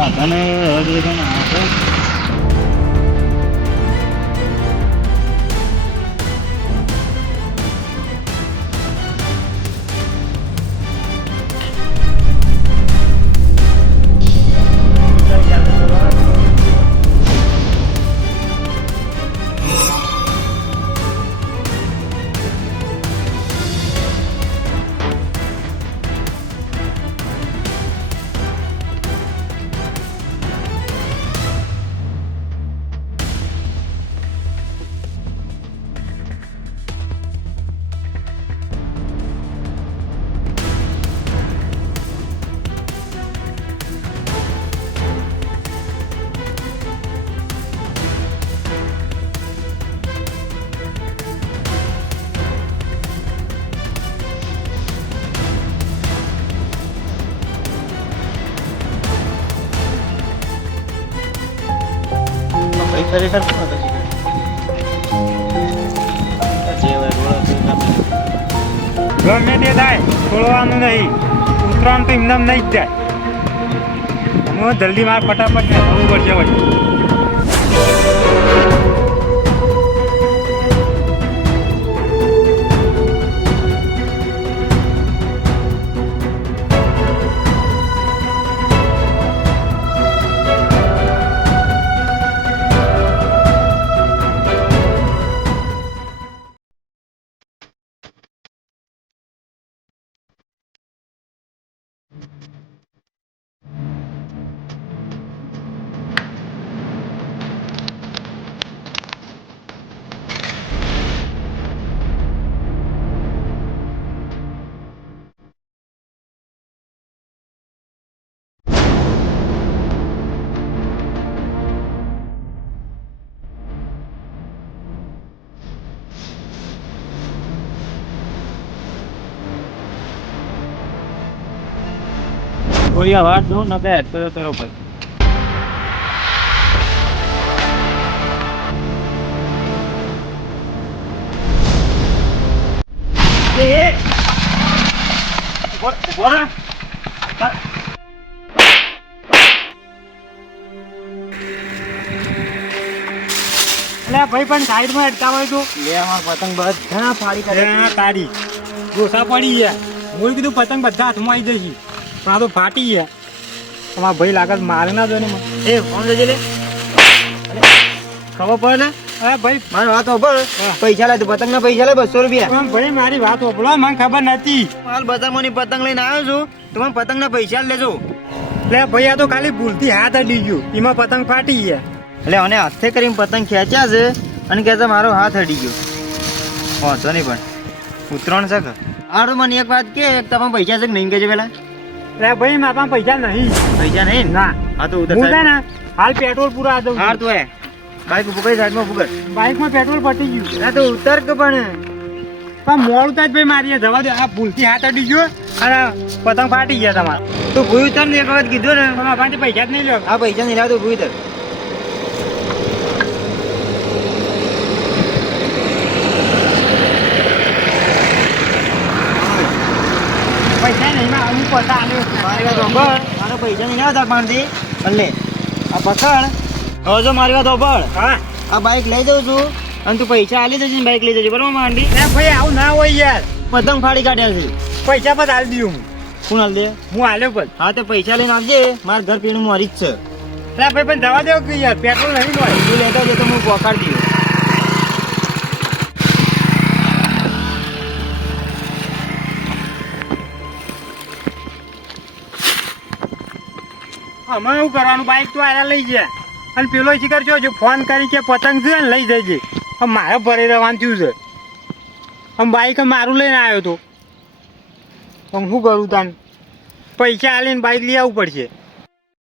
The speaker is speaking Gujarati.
અને ખરેખર શું હતો ગમે તે થાય છોડવાનું નહીં, ઉતરવાનું તો એમને નહીં જ જાય. હું જલ્દી મારે ફટાફટ ને થવું પડશે વળી. કોઈ આ વાત દો ના બે તો તરો પર ભાઈ પણ સાઈડમાં અટકાવ હોય તો લે અમાર પતંગ બધા ફાડી કરે તારી ગોસા પડી ગયા. હું કીધું પતંગ બધા હાથમાં આવી જશે, પણ આ તો ફાટી ગયા. તમારા ભાઈ લાગત મારે ના જો ને એ ફોન લેજે લે ખબર પડે ને. અરે ભાઈ મારી વાત હોભળ, પૈસા લે પતંગ ના પૈસા લે 200 રૂપિયા. પણ ભાઈ મારી વાત હોભળો, મને ખબર નથી. હાલ બજારમાંની પતંગ લઈને આવ્યો છું, તમે પતંગ ના પૈસા લેજો. એટલે ભાઈ આ તો ખાલી ભૂલથી હાથ અડી ગયો, એમાં પતંગ ફાટી ગયા. એટલે અને હાથે કરીને પતંગ ખેંચ્યા છે અને કહેતા મારો હાથ અડી ગયો. વાંધો નહીં પણ ઉતરણ છે કે આડો મને એક વાત કે તમે પૈસા છે કે નહીં કહેજો પેલા. એટલે ભાઈ મારા પાસે પૈસા નહીં. પૈસા નહીં ના. હા તો ઉતર હું છે ને હાલ પેટ્રોલ પૂરા દઉં. હાર તું હે બાઈક ઉભો સાઈડમાં ઉભો કર. બાઇકમાં પેટ્રોલ પટી ગયું. ના તો ઉતર કે પણ મોડું થાય ભાઈ મારી જવા દે. આ ભૂલથી હાથ અડી ગયો અને પતંગ ફાટી ગયા તમારા. તું ભૂલ ઉતર ને એક વખત કીધું ને. તમારા પાસે પૈસા જ નહીં લ્યો. આ પૈસા નહીં લાવ તો ભૂલ ઉતર. પૈસા નહીં માં હું પૈસા આલ્યો. મારી વાત સાંભળ, મારો પૈસા નહીં લાવતા પાનથી એટલે આ પકડ. હવે જો મારી વાત સાંભળ, હા આ બાઈક લઈ જાઉં છું અને તું પૈસા આલી જજે ને બાઈક લઈ જજે બરોબર માંડી. ભાઈ આવું ના હોય યાર. પતંગ ફાડી કાઢ્યા છે. પૈસા પર હાલ દઉં હું. કોણ હાલ દે? હું હાલ્યો પણ. હા તો પૈસા લઈને આવજે, મારા ઘર પીણું મારી જ છે. એટલે ભાઈ પણ જવા દેવો કે યાર પેટ્રોલ નહીં હોય. તું લેતા જતો હું પકડી દઉં. અમે શું કરવાનું, બાઈક તો આયા લઈ ગયા અને પેલો શિકાર છો જો ફોન કરી કે પતંગ છે ને લઈ જજે. મારે ભરી રહેવાનું થયું છે. બાઈક મારું લઈને આવ્યો હતો. શું કરું તાન? પૈસા આલીને બાઈક લઈ આવવું પડશે.